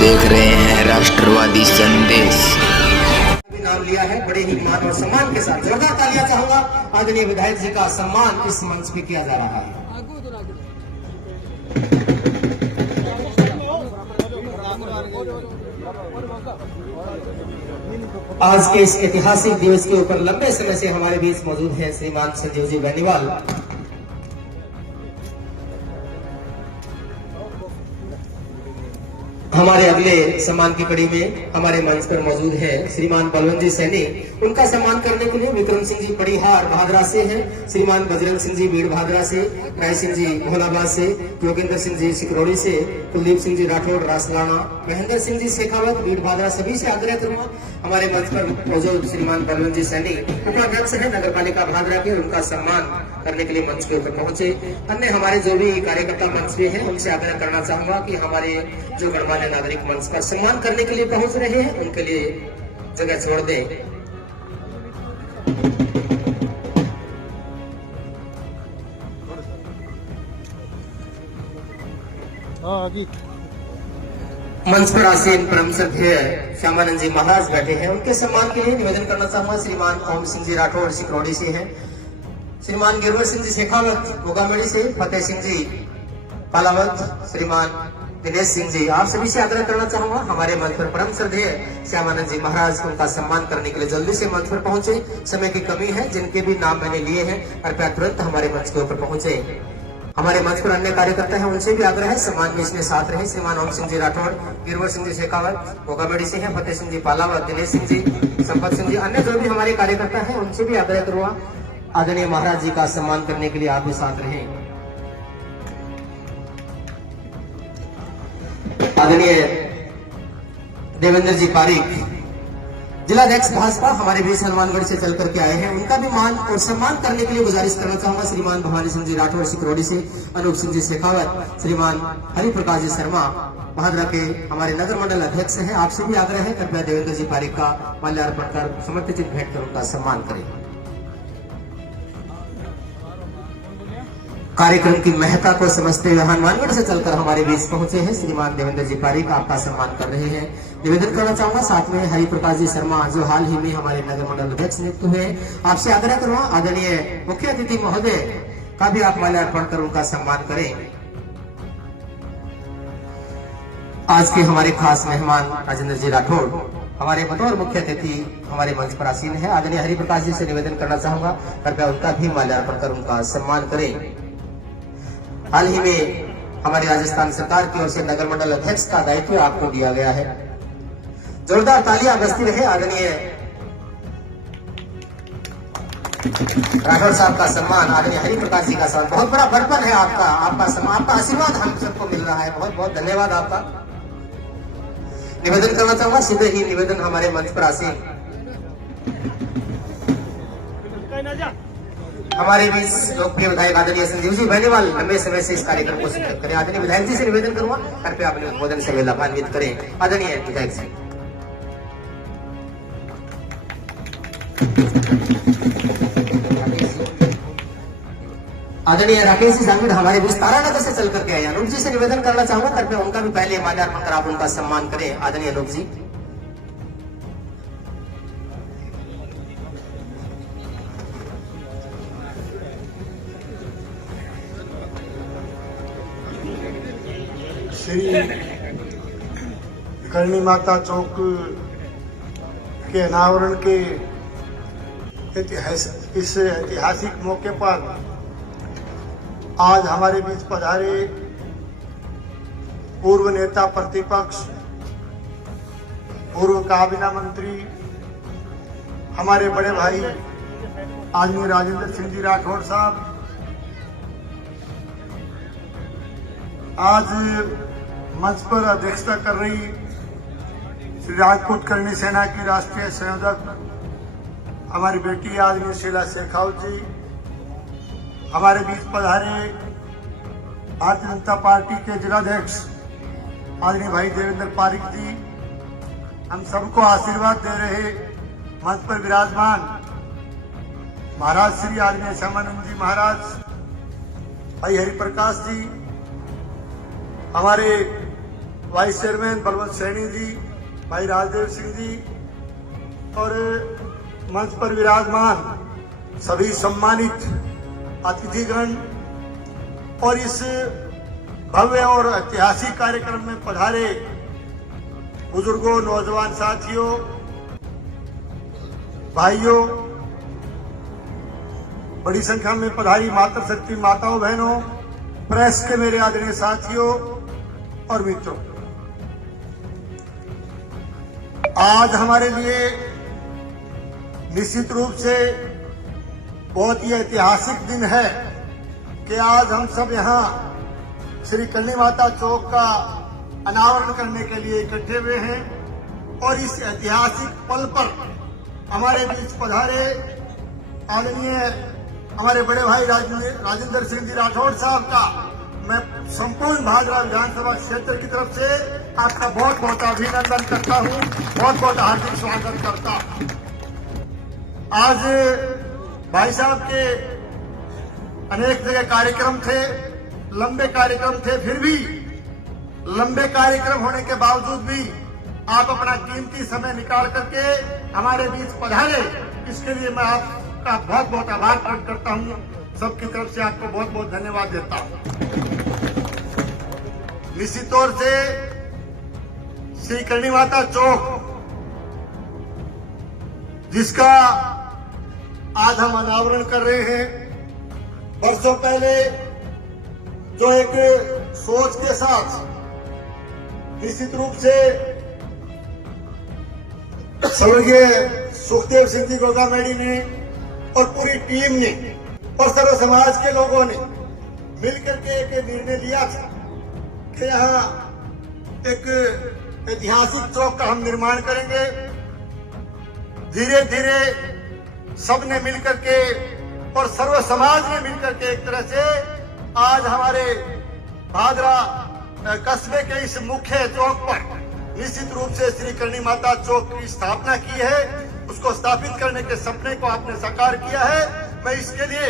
देख रहे हैं राष्ट्रवादी संदेश। नाम लिया है बड़े ही मान और सम्मान के साथ जोरदार तालियां चाहूंगा। आदरणीय विधायक जी का सम्मान इस मंच पे किया जा रहा है। आज के इस ऐतिहासिक दिवस के ऊपर लंबे समय से हमारे बीच मौजूद हैं श्रीमान संजीव जी बेनीवाल। हमारे अगले सम्मान की कड़ी में हमारे मंच पर मौजूद है श्रीमान बलवंत जी सैनी। उनका सम्मान करने के लिए विक्रम सिंह जी पड़ीहार भादरा से हैं, श्रीमान बजरंग सिंह जी बीड़ भादरा से, राय सिंह जी भोलाबाद से, योगेंद्र सिंह जी सिकरौड़ी से, कुलदीप सिंह जी राठौड़ रासलाना, महेंद्र सिंह जी शेखावत बीड़ भादरा, सभी से आग्रह करूंगा हमारे मंच पर मौजूद श्रीमान बलवंत जी सैनी उपाध्यक्ष है नगर पालिका भादरा के, उनका सम्मान करने के लिए मंच के ऊपर पहुंचे। अन्य हमारे जो भी कार्यकर्ता मंच पे हैं उनसे आग्रह करना चाहूंगा कि हमारे जो गणमान्य नागरिक मंच का सम्मान करने के लिए पहुंच रहे हैं उनके लिए जगह छोड़ दें। मंच पर आसीन परम सभ्य श्यामानंद जी महाराज बैठे हैं, उनके सम्मान के लिए निवेदन करना चाहूंगा। श्रीमान ओम सिंह जी राठौड़ सिकरौड़ी से हैं, श्रीमान गिरवर सिंह जी शेखावत गोगामेड़ी से, फतेह सिंह जी पालावत, श्रीमान दिनेश सिंह जी, आप सभी से आग्रह करना चाहूंगा हमारे मंच पर परम श्रद्धेय श्यामानंद जी महाराज उनका सम्मान करने के लिए जल्दी से मंच पर पहुंचे। समय की कमी है, जिनके भी नाम मैंने लिए हैं कृपया तुरंत हमारे मंच के ऊपर पहुंचे। हमारे मंच पर अन्य कार्यकर्ता हैं उनसे भी आग्रह है सम्मान में इसमें साथ रहे। श्रीमान ओम सिंह जी राठौड़, गिरवर सिंह जी शेखावत गोगामेड़ी से हैं, फतेह सिंह जी पालावत, दिनेश सिंह जी, संपत सिंह जी, अन्य जो भी हमारे कार्यकर्ता हैं उनसे भी आग्रह करूंगा आदरणीय महाराज जी का सम्मान करने के लिए आप भी साथ रहें। आदरणीय देवेंद्र जी पारिक जिलाध्यक्ष भाजपा हमारे बीच हनुमानगढ़ से चल करके आए हैं, उनका भी मान और सम्मान करने के लिए गुजारिश करना चाहूंगा। श्रीमान भवानी सिंह जी राठौड़ सिकरौड़ी से, अनूप सिंह जी शेखावत, श्रीमान हरिप्रकाश जी शर्मा भादरा के हमारे नगर मंडल अध्यक्ष हैं, आपसे भी आग्रह है कृपया देवेंद्र जी पारिक का माल्यार्पण कर समर्पित भेंट कर उनका सम्मान करें। कार्यक्रम की महत्ता को समझते हुए हनुमानगढ़ से चलकर हमारे बीच पहुंचे हैं श्रीमान देवेंद्र जी पारिक, आपका सम्मान कर रहे हैं। निवेदन करना चाहूंगा साथ में हरिप्रकाश जी शर्मा जो हाल ही में हमारे नगर मंडल अध्यक्ष नियुक्त हुए, आपसे आग्रह करूंगा आदरणीय मुख्य अतिथि महोदय का भी आप माल्यार्पण कर उनका सम्मान करें। आज के हमारे खास मेहमान राजेंद्र जी राठौड़ हमारे बतौर मुख्य अतिथि हमारे मंच पर आसीन है। आदरणीय हरिप्रकाश जी से निवेदन करना चाहूंगा कृपया उनका भी माल्यार्पण कर उनका सम्मान करें। हाल ही में हमारी राजस्थान सरकार की ओर से नगर मंडल अध्यक्ष का दायित्व आपको दिया गया है, जोरदार तालियां बजती रहे। आदरणीय राठौड़ साहब का सम्मान, आदरणीय हरिप्रकाश जी का सम्मान, बहुत बड़ा बड़पन है आपका, आपका सम्मान, आपका आशीर्वाद हम सबको मिल रहा है, बहुत बहुत धन्यवाद आपका। निवेदन करना चाहूंगा सीधे ही निवेदन हमारे मंच पर आसीन हमारे बीच लोकप्रिय विधायक आदरणीय संजीव जी बेनीवाल लंबे समय से इस कार्यक्रम को संचालित करें। आदरणीय विधायक जी से निवेदन करूंगा कृपया अपने उद्बोधन से लाभान्वित करें। आदरणीय विधायक जी। आदरणीय राकेश जी जांगीड़ हमारे बीच तारानगर से चल करके आए, अनूप जी से निवेदन करना चाहूंगा कृपया उनका भी पहले माल्यार्पण कर आप उनका सम्मान करें। आदरणीय अनूप जी। श्री करणी माता चौक के अनावरण के इस ऐतिहासिक मौके पर आज हमारे बीच पधारे पूर्व नेता प्रतिपक्ष, पूर्व काबीना मंत्री, हमारे बड़े भाई आदरणीय राजेंद्र सिंह जी राठौड़ साहब, आज मंच पर अध्यक्षता कर रही श्री राजपूत करणी सेना की राष्ट्रीय संयोजक हमारी बेटी आदरणीय शीला शेखावत जी, हमारे बीच पधारे भारतीय जनता पार्टी के जिलाध्यक्ष आदरणीय भाई देवेंद्र पारिक जी, हम सबको आशीर्वाद दे रहे मंच पर विराजमान महाराज श्री आदरणीय श्यामानंद जी महाराज, भाई हरिप्रकाश जी, हमारे वाइस चेयरमैन बलवंत सैनी जी, भाई राजदेव सिंह जी और मंच पर विराजमान सभी सम्मानित अतिथिगण और इस भव्य और ऐतिहासिक कार्यक्रम में पधारे बुजुर्गों, नौजवान साथियों, भाइयों, बड़ी संख्या में पधारी मातृशक्ति माताओं, बहनों, प्रेस के मेरे आदरणीय साथियों और मित्रों, आज हमारे लिए निश्चित रूप से बहुत ही ऐतिहासिक दिन है कि आज हम सब यहाँ श्री करणी माता चौक का अनावरण करने के लिए इकट्ठे हुए हैं और इस ऐतिहासिक पल पर हमारे बीच पधारे आदरणीय हमारे बड़े भाई राजेंद्र सिंह जी राठौड़ साहब का मैं संपूर्ण भादरा विधानसभा क्षेत्र की तरफ से आपका बहुत बहुत अभिनंदन करता हूं, बहुत बहुत हार्दिक स्वागत करता हूं। आज भाई साहब के अनेक जगह कार्यक्रम थे, लंबे कार्यक्रम थे, फिर भी लंबे कार्यक्रम होने के बावजूद भी आप अपना कीमती समय निकाल करके हमारे बीच पधारे, इसके लिए मैं आपका बहुत बहुत आभार प्रकट करता हूं। सबकी तरफ से आपको बहुत बहुत धन्यवाद देता हूं। निश्चित तौर से श्री करणी माता चौक, जिसका आज हम अनावरण कर रहे हैं, वर्षों पहले जो एक सोच के साथ निश्चित रूप से स्वर्गीय सुखदेव सिंह जी गोगामेडी ने और पूरी टीम ने और सर्व समाज के लोगों ने मिलकर के एक निर्णय लिया था कि यहाँ एक ऐतिहासिक चौक का हम निर्माण करेंगे। धीरे धीरे सबने मिलकर के और सर्व समाज ने मिलकर के एक तरह से आज हमारे भादरा कस्बे के इस मुख्य चौक पर निश्चित रूप से श्री करणी माता चौक की स्थापना की है। उसको स्थापित करने के सपने को आपने साकार किया है। मैं इसके लिए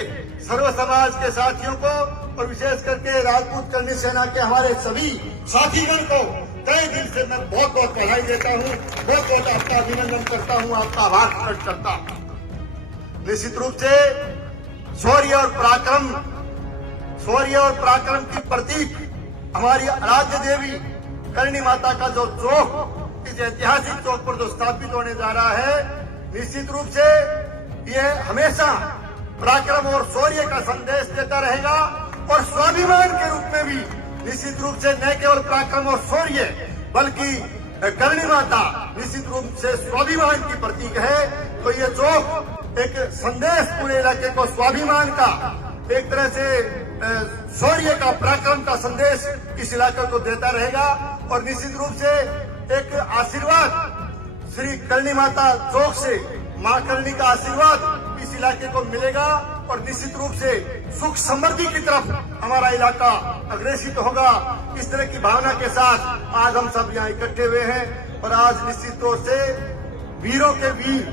सर्व समाज के साथियों को और विशेष करके राजपूत करणी सेना के हमारे सभी साथीगण को तहे दिल से मैं बहुत बहुत बधाई देता हूँ, बहुत बहुत आपका अभिनंदन करता हूँ, आपका आभार प्रकट करता हूँ। निश्चित रूप से शौर्य और पराक्रम की प्रतीक हमारी आराध्य देवी करणी माता का जो चौक, इस ऐतिहासिक चौक पर जो स्थापित होने जा रहा है, निश्चित रूप से यह हमेशा पराक्रम और शौर्य का संदेश देता रहेगा और स्वाभिमान के रूप में भी निश्चित रूप से न केवल पराक्रम और शौर्य बल्कि करणी माता निश्चित रूप से स्वाभिमान की प्रतीक है। तो ये चौक एक संदेश पूरे इलाके को स्वाभिमान का, एक तरह से शौर्य का, पराक्रम का संदेश इस इलाके को देता रहेगा और निश्चित रूप से एक आशीर्वाद श्री करणी माता चौक से मां करणी का आशीर्वाद इस इलाके को मिलेगा और निश्चित रूप से सुख समृद्धि की तरफ हमारा इलाका अग्रसित होगा। इस तरह की भावना के साथ आज हम सब यहाँ इकट्ठे हुए हैं और आज निश्चित तौर से वीरों के वीर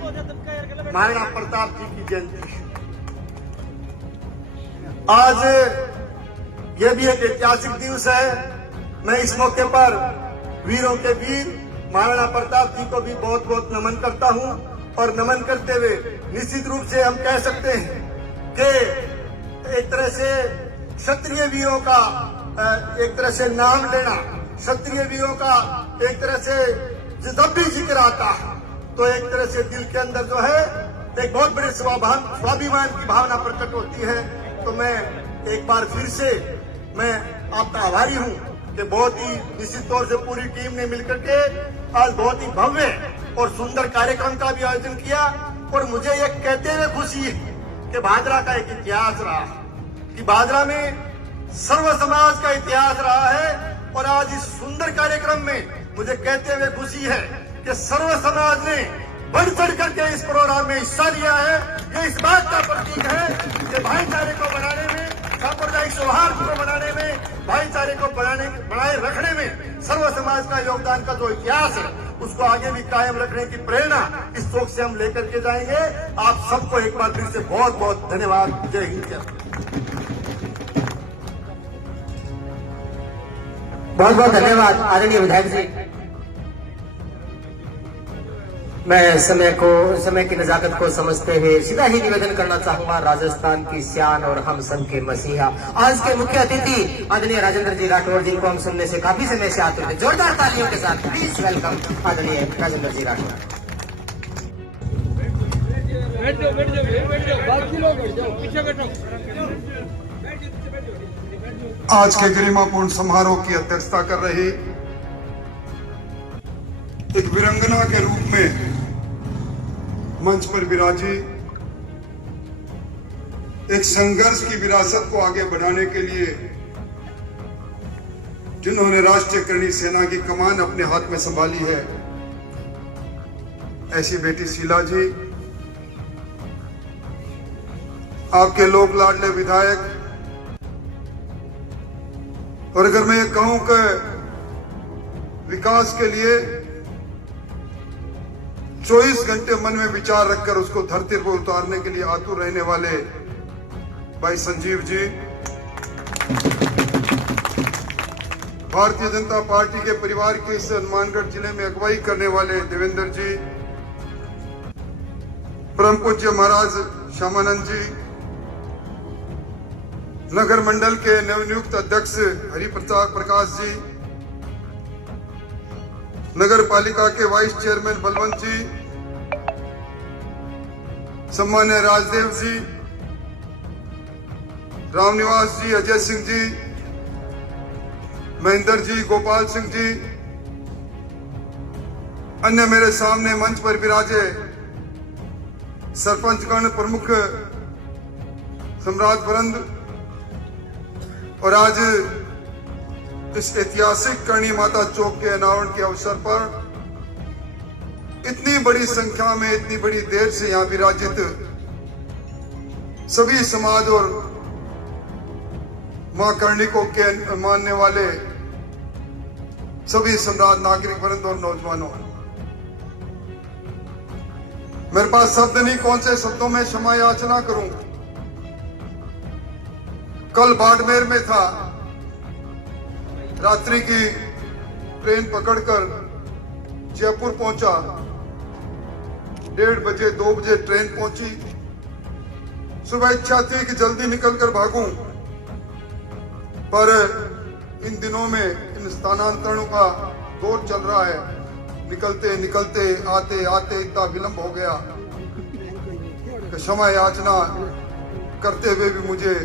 महाराणा प्रताप जी की जयंती है। आज ये भी एक ऐतिहासिक दिवस है। मैं इस मौके पर वीरों के वीर महाराणा प्रताप जी को भी बहुत बहुत नमन करता हूं और नमन करते हुए निश्चित रूप से हम कह सकते हैं कि एक तरह से क्षत्रिय वीरों का एक तरह से नाम लेना, क्षत्रिय वीरों का एक तरह से जब भी जिक्र आता है तो एक तरह से दिल के अंदर जो है एक बहुत बड़े स्वाभिमान की भावना प्रकट होती है। तो मैं एक बार फिर से मैं आपका आभारी हूं कि बहुत ही निश्चित तौर से पूरी टीम ने मिलकर के आज बहुत ही भव्य और सुंदर कार्यक्रम का भी आयोजन किया और मुझे ये कहते हुए खुशी है कि भादरा का एक इतिहास रहा है, कि भादरा में सर्व समाज का इतिहास रहा है और आज इस सुंदर कार्यक्रम में मुझे कहते हुए खुशी है कि सर्व समाज ने बढ़ चढ़ करके इस प्रोग्राम में हिस्सा लिया है। ये इस बात का प्रतीक है कि भाईचारे को बढ़ाने में, सांप्रदायिक सौहार्द को बढ़ाने में, भाईचारे को बनाए रखने में सर्व समाज का योगदान का जो इतिहास है उसको आगे भी कायम रखने की प्रेरणा इस चौक से हम लेकर के जाएंगे। आप सबको एक बार फिर से बहुत बहुत धन्यवाद। जय हिंद। बहुत बहुत धन्यवाद आदरणीय विधायक जी। मैं समय की नजाकत को समझते हुए सीधा ही निवेदन करना चाहूंगा राजस्थान की शान और हम सब के मसीहा आज के मुख्य अतिथि आदरणीय राजेंद्र जी राठौर जिनको हम सुनने से काफी समय से आते थे, जोरदार तालियों के साथ प्लीज वेलकम आदरणीय राजेंद्र जी राठौर। आज के गरिमापूर्ण समारोह की अध्यक्षता कर रही एक वीरांगना के रूप में मंच पर विराजी, एक संघर्ष की विरासत को आगे बढ़ाने के लिए जिन्होंने राष्ट्रीय करणी सेना की कमान अपने हाथ में संभाली है, ऐसी बेटी शीला जी, आपके लोक लाडले विधायक। और अगर मैं ये कहूं कि विकास के लिए 24 घंटे मन में विचार रखकर उसको धरती पर उतारने के लिए आतुर रहने वाले भाई संजीव जी, भारतीय जनता पार्टी के परिवार के इस हनुमानगढ़ जिले में अगुवाई करने वाले देवेंद्र जी, परम पूज्य महाराज श्यामानंद जी, नगर मंडल के नवनियुक्त अध्यक्ष हरिप्रकाश जी, नगर पालिका के वाइस चेयरमैन बलवंत जी, सम्मान्य राजदेव जी, रामनिवास जी, अजय सिंह जी, महेंद्र जी, गोपाल सिंह जी, अन्य मेरे सामने मंच पर विराजे सरपंचगण, प्रमुख सम्राट वरंद, और आज इस ऐतिहासिक करणी माता चौक के अनावरण के अवसर पर इतनी बड़ी संख्या में, इतनी बड़ी देर से यहां विराजित सभी समाज और मां कर्णिकों के मानने वाले सभी सम्राट नागरिक वृंद और नौजवानों, मेरे पास शब्द नहीं, कौन से शब्दों में क्षमा याचना करूं। कल बाड़मेर में था, रात्रि की ट्रेन पकड़कर जयपुर पहुंचा, 1:30 बजे 2 बजे ट्रेन पहुंची। सुबह इच्छा थी कि जल्दी निकलकर भागूं, पर इन दिनों में इन स्थानांतरणों का दौर चल रहा है, निकलते निकलते आते आते इतना विलंब हो गया कि क्षमा याचना करते हुए भी मुझे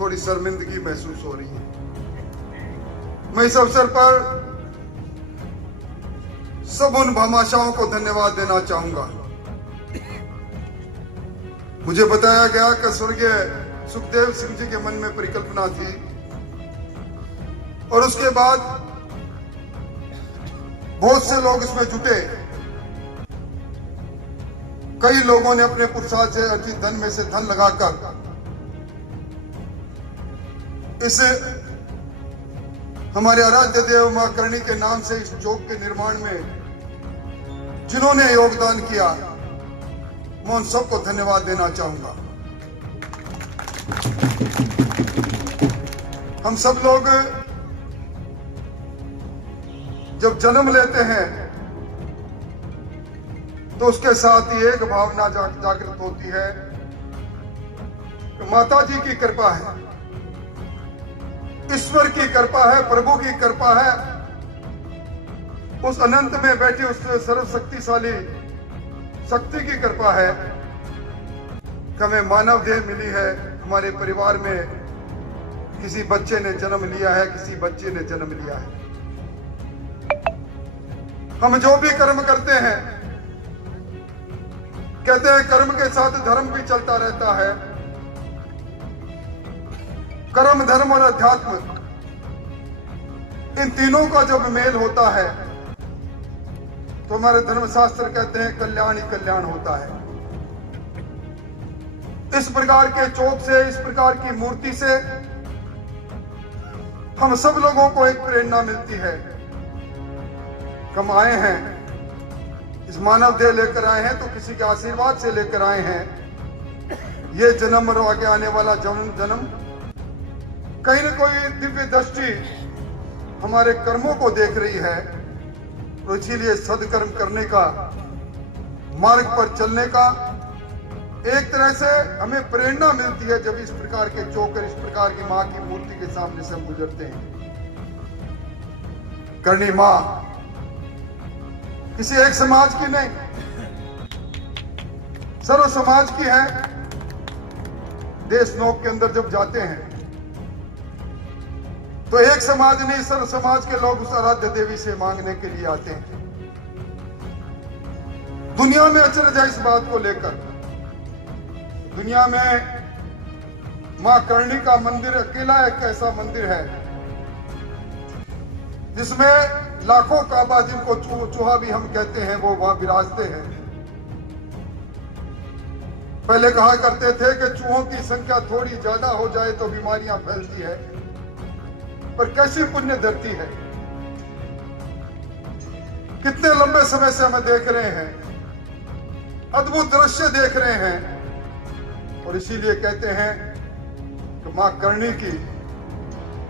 थोड़ी शर्मिंदगी महसूस हो रही है। मैं इस अवसर पर सब उन भामाशाहों को धन्यवाद देना चाहूंगा। मुझे बताया गया कि स्वर्गीय सुखदेव सिंह जी के मन में परिकल्पना थी और उसके बाद बहुत से लोग इसमें जुटे। कई लोगों ने अपने पुरुषार्थ से अर्जित धन में से धन लगाकर इस हमारे आराध्य देव मां करणी के नाम से इस चौक के निर्माण में जिन्होंने योगदान किया, मैं उन सबको धन्यवाद देना चाहूंगा। हम सब लोग जब जन्म लेते हैं तो उसके साथ ही एक भावना जागृत होती है कि माता जी की कृपा है, ईश्वर की कृपा है, प्रभु की कृपा है, उस अनंत में बैठी उस सर्वशक्तिशाली शक्ति की कृपा है कि हमें मानव देह मिली है। हमारे परिवार में किसी बच्चे ने जन्म लिया है, किसी बच्चे ने जन्म लिया है। हम जो भी कर्म करते हैं, कहते हैं कर्म के साथ धर्म भी चलता रहता है। कर्म, धर्म और अध्यात्म, इन तीनों का जब मेल होता है तो हमारे धर्मशास्त्र कहते हैं कल्याण ही कल्याण होता है। इस प्रकार के चौक से, इस प्रकार की मूर्ति से हम सब लोगों को एक प्रेरणा मिलती है। हम आए हैं, इस मानव देह लेकर आए हैं तो किसी के आशीर्वाद से लेकर आए हैं। ये जन्म और आगे आने वाला जन्म कहीं न कोई दिव्य दृष्टि हमारे कर्मों को देख रही है, तो इसीलिए सदकर्म करने का, मार्ग पर चलने का एक तरह से हमें प्रेरणा मिलती है जब इस प्रकार के चौकर, इस प्रकार की मां की मूर्ति के सामने से हम गुजरते हैं। करनी मां किसी एक समाज की नहीं, सर्व समाज की है। देश नोक के अंदर जब जाते हैं तो एक समाज नहीं, सर्व समाज के लोग उस आराध्य देवी से मांगने के लिए आते हैं। दुनिया में अचरज है इस बात को लेकर। दुनिया में मां करणी का मंदिर अकेला एक ऐसा मंदिर है जिसमें लाखों काबा, जिनको चूहा भी हम कहते हैं, वो वहां विराजते हैं। पहले कहा करते थे कि चूहों की संख्या थोड़ी ज्यादा हो जाए तो बीमारियां फैलती है, पर कैसी पुण्य धरती है। कितने लंबे समय से हम देख रहे हैं, अद्भुत दृश्य देख रहे हैं, और इसीलिए कहते हैं कि मां करणी की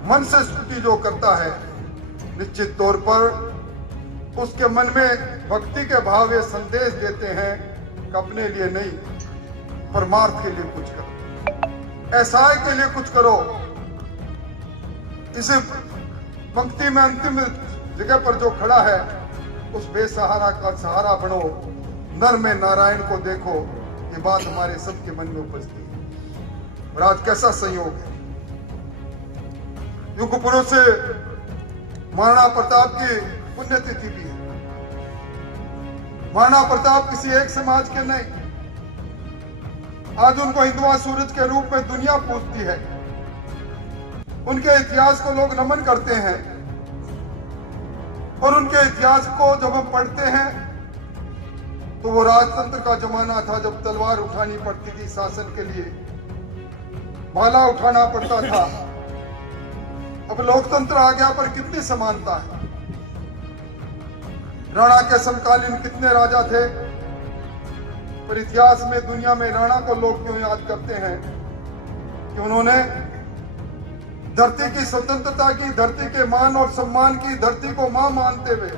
मन से स्तुति जो करता है, निश्चित तौर पर उसके मन में भक्ति के भाव ये संदेश देते हैं कि अपने लिए नहीं, परमार्थ के लिए कुछ करो, ऐसाई के लिए कुछ करो। इस पंक्ति में अंतिम जगह पर जो खड़ा है, उस बेसहारा का सहारा बनो, नर में नारायण को देखो, ये बात हमारे सबके मन में उपजती है। और आज कैसा संयोग है, युग पुरुष महाराणा प्रताप की पुण्यतिथि भी है। महाराणा प्रताप किसी एक समाज के नहीं, आज उनको हिंदुआ सूरज के रूप में दुनिया पूजती है। उनके इतिहास को लोग नमन करते हैं, और उनके इतिहास को जब हम पढ़ते हैं तो वो राजतंत्र का जमाना था, जब तलवार उठानी पड़ती थी शासन के लिए, भाला उठाना पड़ता था। अब लोकतंत्र आ गया, पर कितनी समानता है। राणा के समकालीन कितने राजा थे, पर इतिहास में, दुनिया में राणा को लोग क्यों याद करते हैं कि उन्होंने धरती की स्वतंत्रता की, धरती के मान और सम्मान की, धरती को मां मानते हुए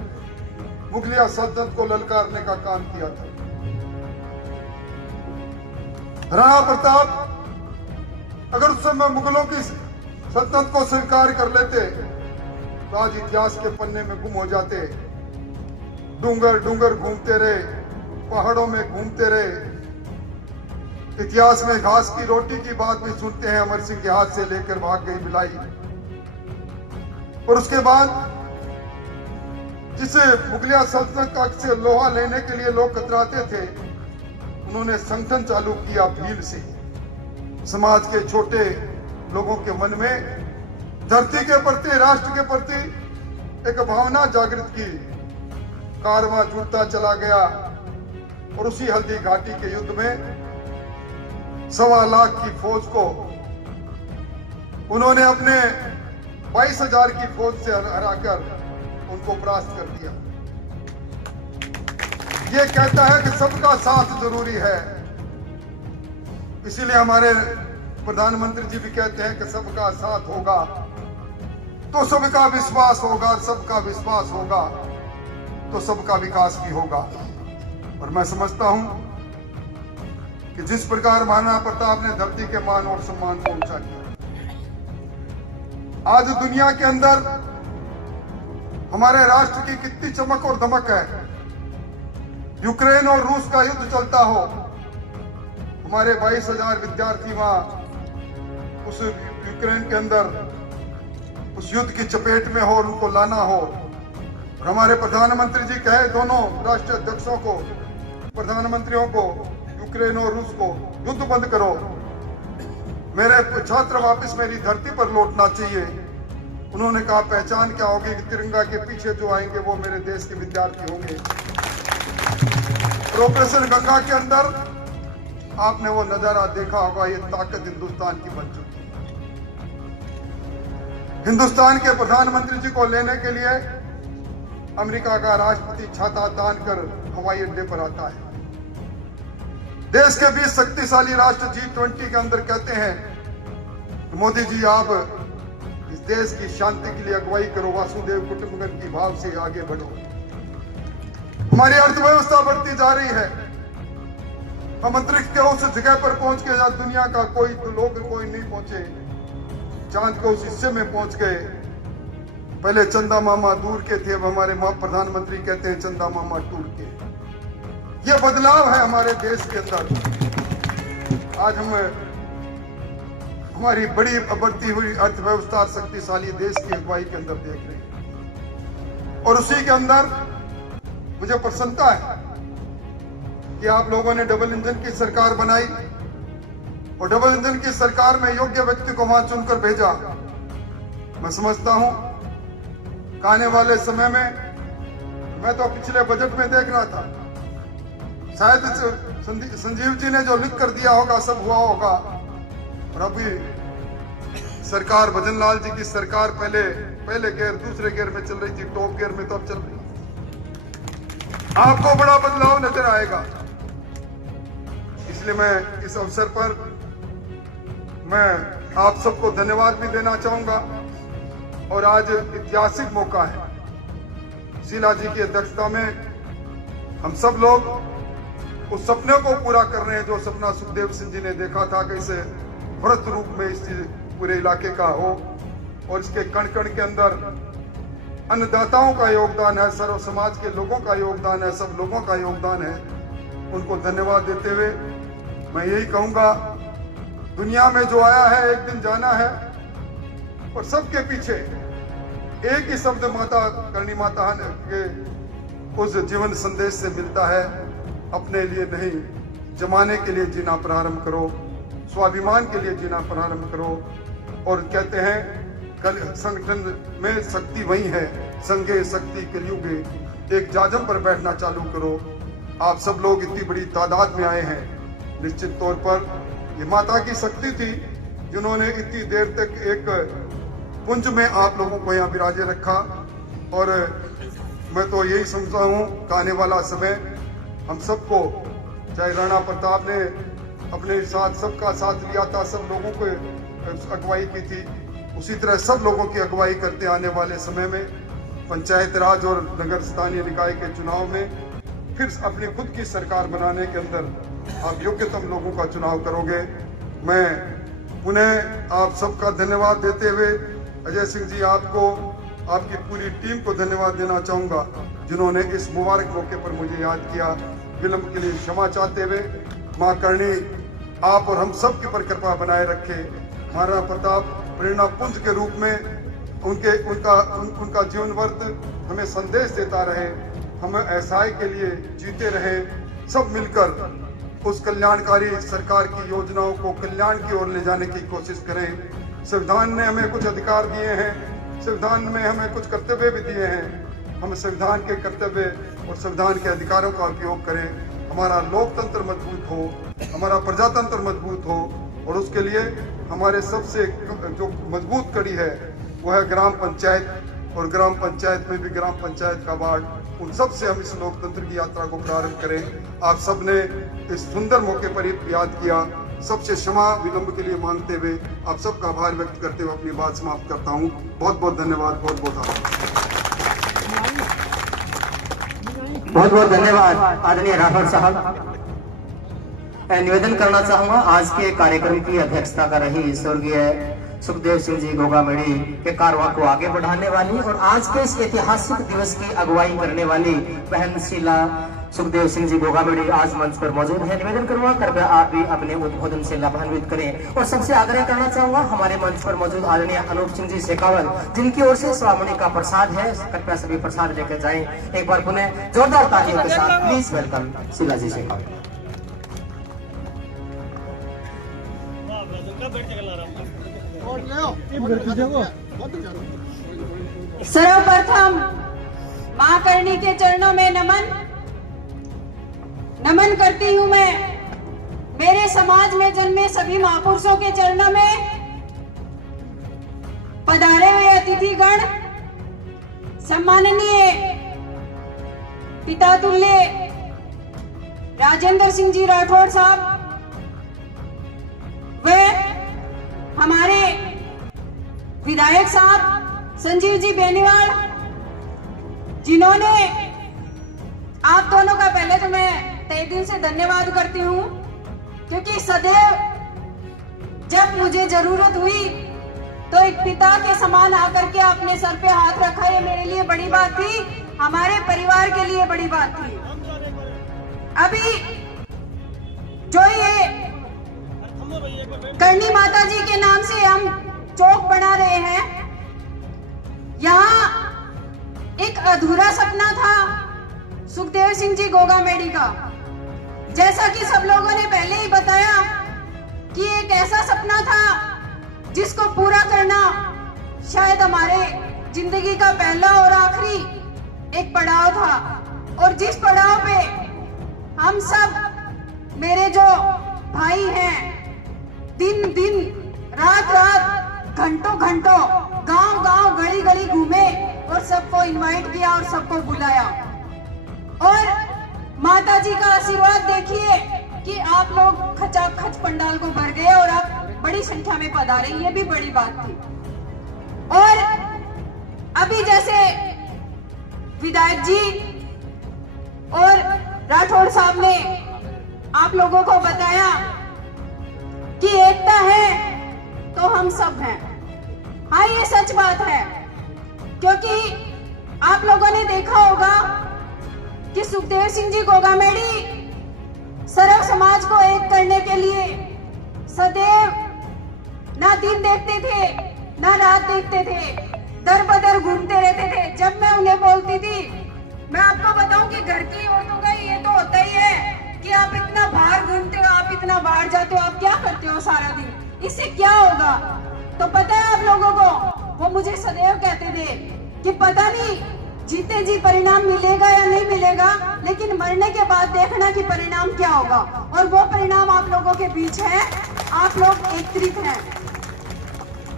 मुगलिया सल्तनत को ललकारने का काम किया था। राणा प्रताप अगर उस समय मुगलों की सल्तनत को स्वीकार कर लेते तो आज इतिहास के पन्ने में गुम हो जाते। डूंगर डूंगर घूमते रहे, पहाड़ों में घूमते रहे। इतिहास में घास की रोटी की बात भी सुनते हैं, अमर सिंह के हाथ से लेकर भाग गई बिलाई। और उसके बाद जिसे मुगलिया सल्तनत का से लोहा लेने के लिए लोग कतराते थे, उन्होंने संगठन चालू किया भील से। समाज के छोटे लोगों के मन में धरती के प्रति, राष्ट्र के प्रति एक भावना जागृत की। कारवां जुड़ता चला गया, और उसी हल्दी घाटी के युद्ध में 1.25 लाख की फौज को उन्होंने अपने 22,000 की फौज से हराकर उनको परास्त कर दिया। ये कहता है कि सबका साथ जरूरी है। इसीलिए हमारे प्रधानमंत्री जी भी कहते हैं कि सबका साथ होगा तो सबका विश्वास होगा, सबका विश्वास होगा तो सबका विकास भी होगा। और मैं समझता हूं कि जिस प्रकार महाराणा प्रताप ने धरती के मान और सम्मान को ऊंचा किया, आज दुनिया के अंदर हमारे राष्ट्र की कितनी चमक और दमक है। यूक्रेन और रूस का युद्ध चलता हो, हमारे 22,000 विद्यार्थी वहां उस यूक्रेन के अंदर उस युद्ध की चपेट में हो और उनको लाना हो। और हमारे प्रधानमंत्री जी कहे दोनों राष्ट्रीय अध्यक्षों को, प्रधानमंत्रियों को, यूक्रेन और रूस को, युद्ध बंद करो, मेरे छात्र वापस मेरी धरती पर लौटना चाहिए। उन्होंने कहा पहचान क्या होगी कि तिरंगा के पीछे जो आएंगे वो मेरे देश के विद्यार्थी होंगे। ऑपरेशन गंगा के अंदर आपने वो नजारा देखा होगा, ये ताकत हिंदुस्तान की बन चुकी है। हिंदुस्तान के प्रधानमंत्री जी को लेने के लिए अमेरिका का राष्ट्रपति छाता तान कर हवाई अड्डे पर आता है। देश के 20 शक्तिशाली राष्ट्र G20 के अंदर कहते हैं मोदी जी आप इस देश की शांति के लिए अगुवाई करो, वासुदेव कुटुंबकम की भाव से आगे बढ़ो। हमारी अर्थव्यवस्था बढ़ती जा रही है। हम अंतरिक्ष के उस जगह पर पहुंच गए जहां दुनिया का कोई नहीं पहुंचे। चांद के उस हिस्से में पहुंच गए। पहले चंदा मामा दूर के थे, अब हमारे प्रधानमंत्री कहते हैं चंदा मामा टूर के। यह बदलाव है हमारे देश के अंदर। आज हम हमारी बड़ी बढ़ती हुई अर्थव्यवस्था शक्तिशाली देश की अगुवाई के अंदर देख रहे हैं। और उसी के अंदर मुझे प्रसन्नता है कि आप लोगों ने डबल इंजन की सरकार बनाई और डबल इंजन की सरकार में योग्य व्यक्ति को वहां चुनकर भेजा। मैं समझता हूं कि आने वाले समय में, मैं तो पिछले बजट में देख रहा था, शायद संजीव जी ने जो लिख कर दिया होगा सब हुआ होगा। और अभी सरकार भजनलाल जी की सरकार पहले गियर दूसरे गियर में चल रही थी, टॉप गियर में तो अब चल रही है। आपको बड़ा बदलाव नजर आएगा। इसलिए मैं इस अवसर पर मैं आप सबको धन्यवाद भी देना चाहूंगा। और आज ऐतिहासिक मौका है। शीला जी की अध्यक्षता में हम सब लोग उस सपने को पूरा कर रहे हैं जो सपना सुखदेव सिंह जी ने देखा था कि इसे व्रत रूप में इस पूरे इलाके का हो। और इसके कण कण के अंदर अन्नदाताओं का योगदान है, सर्व समाज के लोगों का योगदान है, सब लोगों का योगदान है। उनको धन्यवाद देते हुए मैं यही कहूंगा, दुनिया में जो आया है एक दिन जाना है। और सबके पीछे एक ही शब्द माता करणी माता के उस जीवन संदेश से मिलता है, अपने लिए नहीं जमाने के लिए जीना प्रारंभ करो, स्वाभिमान के लिए जीना प्रारंभ करो। और कहते हैं कल संगठन में शक्ति वही है, संगे शक्ति कलयुगे, एक जाजम पर बैठना चालू करो। आप सब लोग इतनी बड़ी तादाद में आए हैं, निश्चित तौर पर ये माता की शक्ति थी जिन्होंने इतनी देर तक एक पुंज में आप लोगों को यहाँ विराजे रखा। और मैं तो यही समझता हूँ कि आने वाला समय हम सबको, चाहे राणा प्रताप ने अपने साथ सबका साथ लिया था, सब लोगों को अगुवाई की थी, उसी तरह सब लोगों की अगुवाई करते आने वाले समय में पंचायत राज और नगर स्थानीय निकाय के चुनाव में फिर अपनी खुद की सरकार बनाने के अंदर आप योग्यतम लोगों का चुनाव करोगे। मैं पुनः आप सबका धन्यवाद देते हुए अजय सिंह जी, आपको, आपकी पूरी टीम को धन्यवाद देना चाहूंगा जिन्होंने इस मुबारक मौके पर मुझे याद किया। विलंब के लिए क्षमा चाहते हुए मां करणी आप और हम सब के पर कृपा बनाए रखे। महाराणा प्रताप प्रेरणा पुंज के रूप में उनका जीवन वर्त हमें संदेश देता रहे, हम एसआई के लिए जीते रहे। सब मिलकर उस कल्याणकारी सरकार की योजनाओं को कल्याण की ओर ले जाने की कोशिश करें। संविधान ने हमें कुछ अधिकार दिए हैं, संविधान में हमें कुछ कर्तव्य भी दिए हैं। हम संविधान के कर्तव्य और संविधान के अधिकारों का उपयोग करें। हमारा लोकतंत्र मजबूत हो, हमारा प्रजातंत्र मजबूत हो। और उसके लिए हमारे सबसे जो मजबूत कड़ी है वो है ग्राम पंचायत। और ग्राम पंचायत में भी ग्राम पंचायत का वार्ड, उन सब से हम इस लोकतंत्र की यात्रा को प्रारंभ करें। आप सबने इस सुंदर मौके पर याद किया, सबसे क्षमा विलंब के लिए मांगते हुए आप सबका आभार व्यक्त करते हुए अपनी बात समाप्त करता हूं। बहुत बहुत धन्यवाद, बहुत बहुत आभार। बहुत बहुत धन्यवाद आदरणीय राठौर साहब। मैं निवेदन करना चाहूंगा, आज के कार्यक्रम की अध्यक्षता कर रही स्वर्गीय सुखदेव सिंह जी गोगामेड़ी के कारवां को आगे बढ़ाने वाली और आज के इस ऐतिहासिक दिवस की अगुवाई करने वाली बहन शीला सुखदेव सिंह जी गोगामेड़ी आज मंच पर मौजूद है। निवेदन करूंगा कृपया आप भी अपने उद्बोधन से लाभान्वित करें। और सबसे आग्रह करना चाहूंगा हमारे मंच पर मौजूद आदरणीय अनूप सिंह जी शेखावत, जिनकी ओर से स्वामणी का प्रसाद है, कृपया सभी प्रसाद लेकर जाएं। एक बार पुनः जोरदार तालियों के साथ प्लीज वेलकम शीला जी शेखावत। सर्वप्रथम मां करणी के चरणों में नमन करती हूं। मैं मेरे समाज में जन्मे सभी महापुरुषों के चरणों में, पधारे हुए अतिथिगण, सम्माननीय पिता तुल्य राजेंद्र सिंह जी राठौड़ साहब व हमारे विधायक साहब संजीव जी बेनीवाल, जिन्होंने आप दोनों का पहले तो मैं तहे दिल से धन्यवाद करती हूँ, क्योंकि सदैव जब मुझे जरूरत हुई तो एक पिता के समान आकर के अपने सर पे हाथ रखा, ये मेरे लिए बड़ी बात थी, हमारे परिवार के लिए बड़ी बात थी। अभी जो ये करनी माता जी के नाम से हम चौक बना रहे हैं, यहाँ एक अधूरा सपना था सुखदेव सिंह जी गोगामेडी का। जैसा कि सब लोगों ने पहले ही बताया कि एक ऐसा सपना था जिसको पूरा करना शायद हमारे जिंदगी का पहला और आखिरी एक पड़ाव था, और जिस पड़ाव पे हम सब, मेरे जो भाई हैं, दिन दिन रात रात घंटों घंटों गांव गांव गली गली घूमे और सबको इनवाइट किया और सबको बुलाया। और माता जी का आशीर्वाद देखिए कि आप लोग खचाखच पंडाल को भर गए और आप बड़ी संख्या में पधारे, ये भी बड़ी बात थी। और अभी जैसे विधायक जी और राठौड़ साहब ने आप लोगों को बताया कि एकता है तो हम सब हैं। हाँ, ये सच बात है, क्योंकि आप लोगों ने देखा होगा कि सुखदेव सिंह जी गोगामेडी सर्व समाज को एक करने के लिए सदैव ना दिन देखते थे ना रात देखते थे, दर बदर घूमते रहते थे। जब मैं उन्हें बोलती थी, मैं आपको बताऊं कि घर की औरतों का ये तो होता ही है कि आप इतना बाहर घूमते हो, आप इतना बाहर जाते हो, आप क्या करते हो सारा दिन, इससे क्या होगा? तो पता है आप लोगों को, वो मुझे सदैव कहते थे कि पता नहीं जीते जी परिणाम मिलेगा या नहीं मिलेगा, लेकिन मरने के बाद देखना कि परिणाम क्या होगा। और वो परिणाम आप लोगों के बीच है, आप लोग एकत्रित हैं।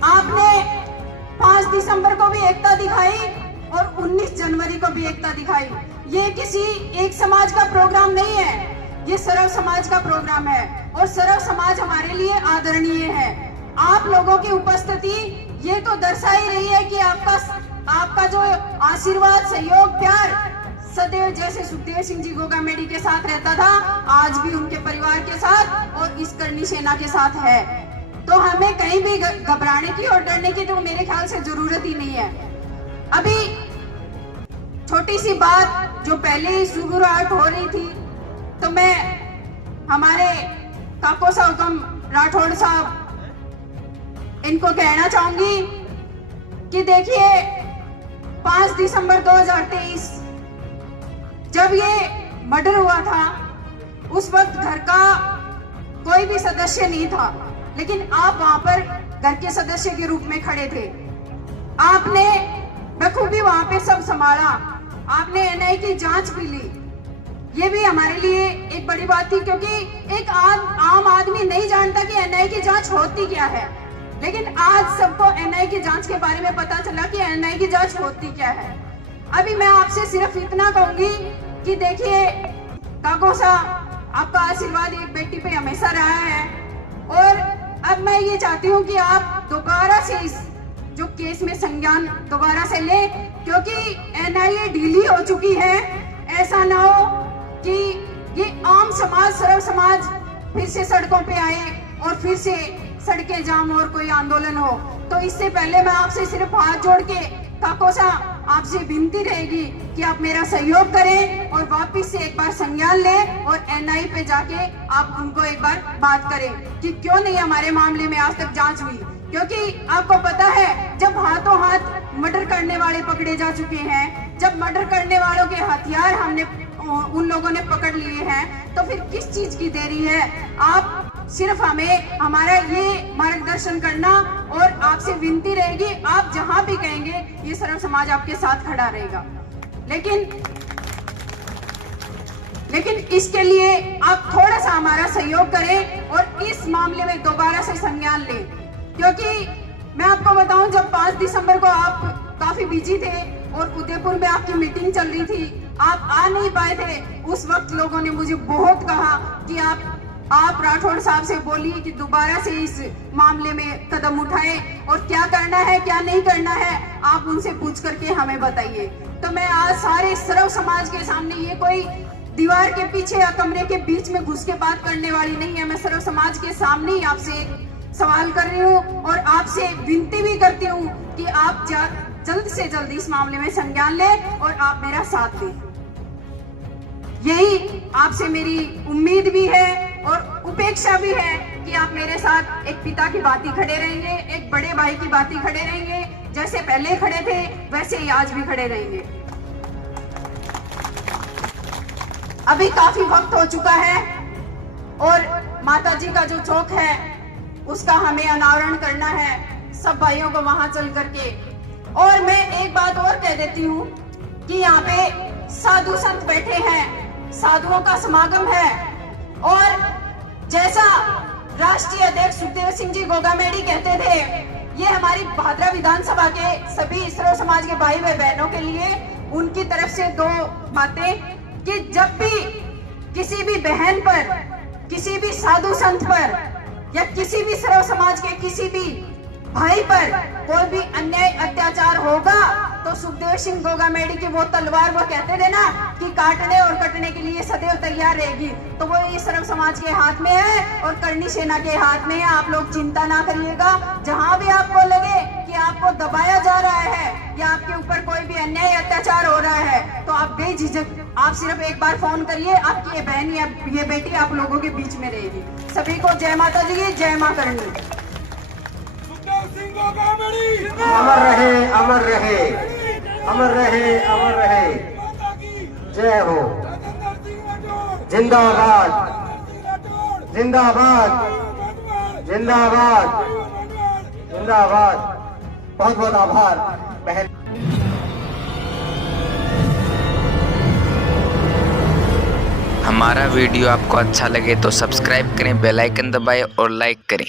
आपने 5 दिसंबर को भी एकता दिखाई और 19 जनवरी को भी एकता दिखाई। ये किसी एक समाज का प्रोग्राम नहीं है, ये सर्व समाज का प्रोग्राम है, और सर्व समाज हमारे लिए आदरणीय है। आप लोगों की उपस्थिति ये तो दर्शा ही रही है कि आपका जो आशीर्वाद, सहयोग, प्यार सदैव जैसे सुखदेव सिंह जी गोगामेडी के साथ रहता था, आज भी उनके परिवार के साथ और इस करनी सेना के साथ है। तो हमें कहीं भी घबराने की और डरने की तो मेरे ख्याल से जरूरत ही नहीं है। अभी छोटी सी बात जो पहले ही शुरुआत हो रही थी, तो मैं हमारे काको साहब राठौड़ साहब इनको कहना चाहूंगी कि देखिए 5 दिसंबर 2023 जब ये मर्डर हुआ था, उस वक्त घर का कोई भी सदस्य नहीं था, लेकिन आप वहां पर घर के सदस्य के रूप में खड़े थे। आपने बखूबी वहां पे सब संभाला, आपने एनआई की जांच भी ली। ये भी हमारे लिए एक बड़ी बात थी, क्योंकि एक आम आदमी नहीं जानता कि एनआई की जांच होती क्या है, लेकिन आज सबको एनआई की जांच के बारे में पता चला कि एनआई की जांच होती क्या है। अभी मैं आपसे सिर्फ इतना कहूंगी कि देखिए काको साहब, आपका आशीर्वाद एक बेटी पे हमेशा रहा है, और अब मैं ये चाहती हूँ कि आप दोबारा से इस जो केस में संज्ञान दोबारा से ले, क्योंकि एनआईए ढीली हो चुकी है। ऐसा ना हो कि ये आम समाज, सर्व समाज फिर से सड़कों पे आए और फिर से सड़कें जाम और कोई आंदोलन हो। तो इससे पहले मैं आपसे सिर्फ हाथ जोड़ के काको साहब आपसे विनती रहेगी कि आप मेरा सहयोग करें और वापस से एक बार संज्ञान लें और एनआई पे जाके आप उनको एक बार बात करें कि क्यों नहीं हमारे मामले में आज तक जांच हुई। क्योंकि आपको पता है, जब हाथों हाथ मर्डर करने वाले पकड़े जा चुके हैं, जब मर्डर करने वालों के हथियार हमने उन लोगों ने पकड़ लिए हैं, तो फिर किस चीज की देरी है? आप सिर्फ हमें हमारा ये मार्गदर्शन करना, और आपसे विनती रहेगी, आप जहां भी कहेंगे ये सर्व समाज आपके साथ खड़ा रहेगा। लेकिन इसके लिए आप थोड़ा सा हमारा सहयोग करें और इस मामले में दोबारा से संज्ञान लें। क्योंकि मैं आपको बताऊं, जब 5 दिसंबर को आप काफी बिजी थे और उदयपुर में आपकी मीटिंग चल रही थी, आप आ नहीं पाए थे। उस वक्त लोगों ने मुझे बहुत कहा कि आप आप राठौड़ साहब से बोलिए कि दोबारा से इस मामले में कदम उठाएं और क्या करना है क्या नहीं करना है आप उनसे पूछ करके हमें बताइए। तो मैं आज सारे सर्व समाज के सामने, ये कोई दीवार के पीछे या कमरे के बीच में घुस के बात करने वाली नहीं है, मैं सर्व समाज के सामने ही आपसे एक सवाल कर रही हूँ और आपसे विनती भी करती हूँ कि आप जल्द से जल्द इस मामले में संज्ञान लें और आप मेरा साथ दें। यही आपसे मेरी उम्मीद भी है और उपेक्षा भी है कि आप मेरे साथ एक पिता की बात ही खड़े रहेंगे, एक बड़े भाई की बात ही खड़े रहेंगे, जैसे पहले खड़े थे वैसे ही आज भी खड़े रहेंगे। अभी काफी वक्त हो चुका है और माता जी का जो चौक है उसका हमें अनावरण करना है, सब भाइयों को वहां चल करके। और मैं एक बात और कह देती हूँ कि यहाँ पे साधु संत बैठे हैं, साधुओं का समागम है और जैसा राष्ट्रीय अध्यक्ष सुखदेव सिंह जी गोगामेडी कहते थे, ये हमारी भादरा विधानसभा के सभी सर्व समाज के भाई व बहनों के लिए उनकी तरफ से दो बातें कि जब भी किसी भी बहन पर, किसी भी साधु संत पर या किसी भी सर्व समाज के किसी भी भाई पर कोई भी अन्याय अत्याचार होगा तो सुखदेव सिंह गोगामेडी की वो तलवार, वो कहते थे ना कि काटने और कटने के लिए सदैव तैयार रहेगी, तो वो ये सर्व समाज के हाथ में है और करनी सेना के हाथ में है। आप लोग चिंता ना करिएगा, जहां भी आपको लगे कि आपको दबाया जा रहा है या आपके ऊपर कोई भी अन्याय अत्याचार हो रहा है तो आप बेझिझक आप सिर्फ एक बार फोन करिए, आपकी ये बहन या ये बेटी आप लोगों के बीच में रहेगी। सभी को जय माता दी की, जय मां करनी। अमर रहे, अमर रहे, अमर रहे, अमर रहे। जय हो। जिंदाबाद, जिंदाबाद, जिंदाबाद, जिंदाबाद। बहुत बहुत आभार बहन। हमारा वीडियो आपको अच्छा लगे तो सब्सक्राइब करें, बेल आइकन दबाएं और लाइक करें।